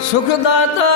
ਸੁਖ ਦਾਤਾ।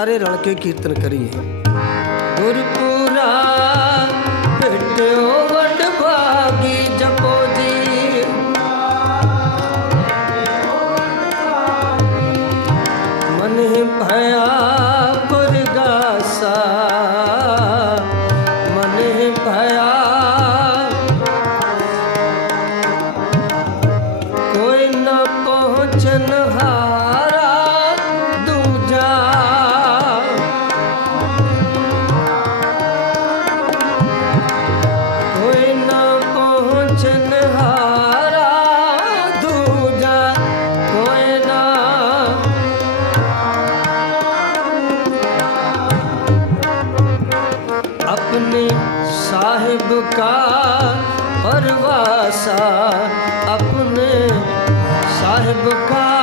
ਸਾਰੇ ਰਲ ਕੇ ਕੀਰਤਨ ਕਰੀਏ। ਗੁਰਪੁਰਾ ਭਿੱਟਿਓ ਵੱਡ ਭਾਗੀ ਜਪੋ ਜੀ। ਮਨ ਭਇਆ ਕਾ ਪਰਵਾਸਾ ਆਪਣੇ ਸਾਹਿਬ ਕਾ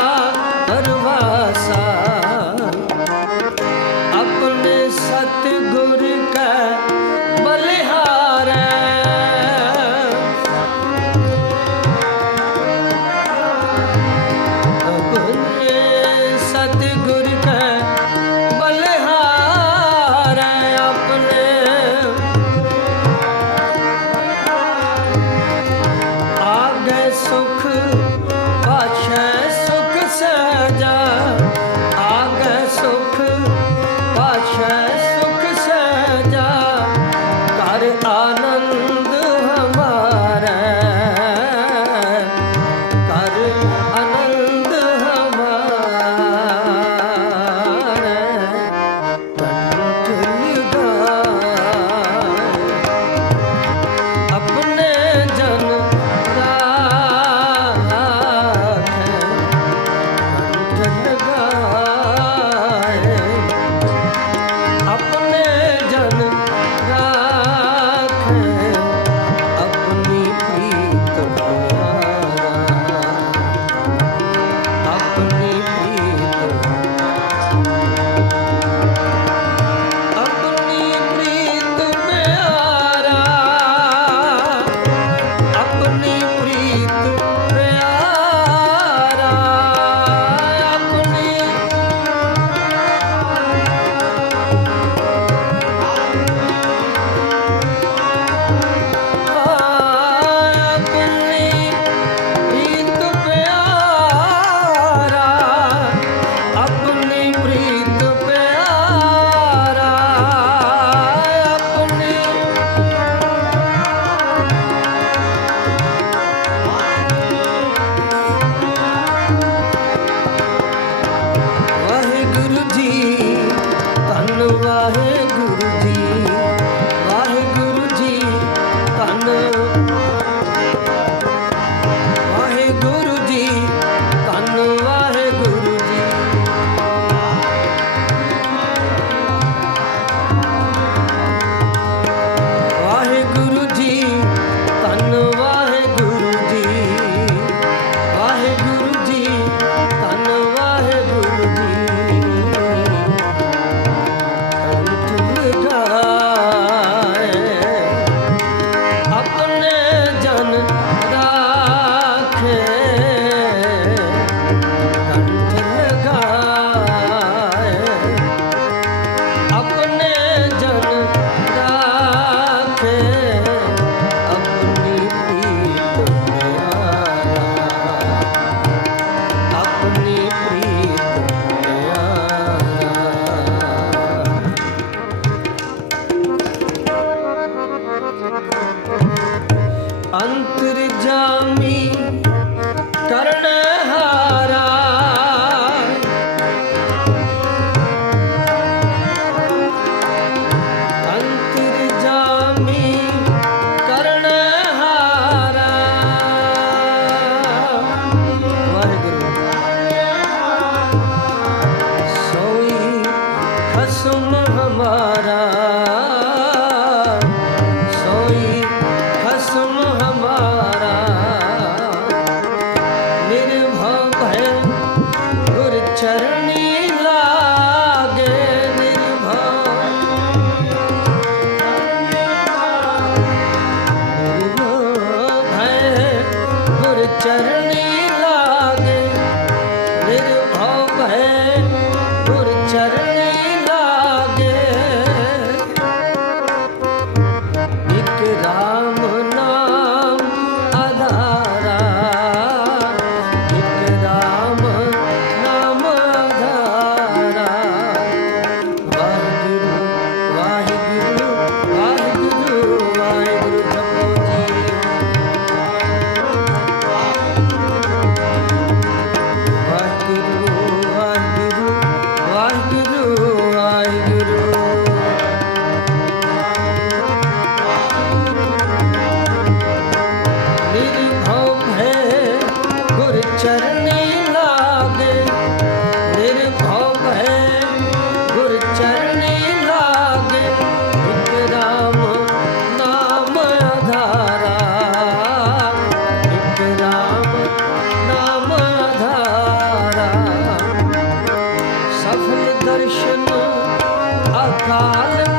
ਅੰਤਰ ਜਾਮੀ ਦਰਸ਼ਨ ਅਕਾਲ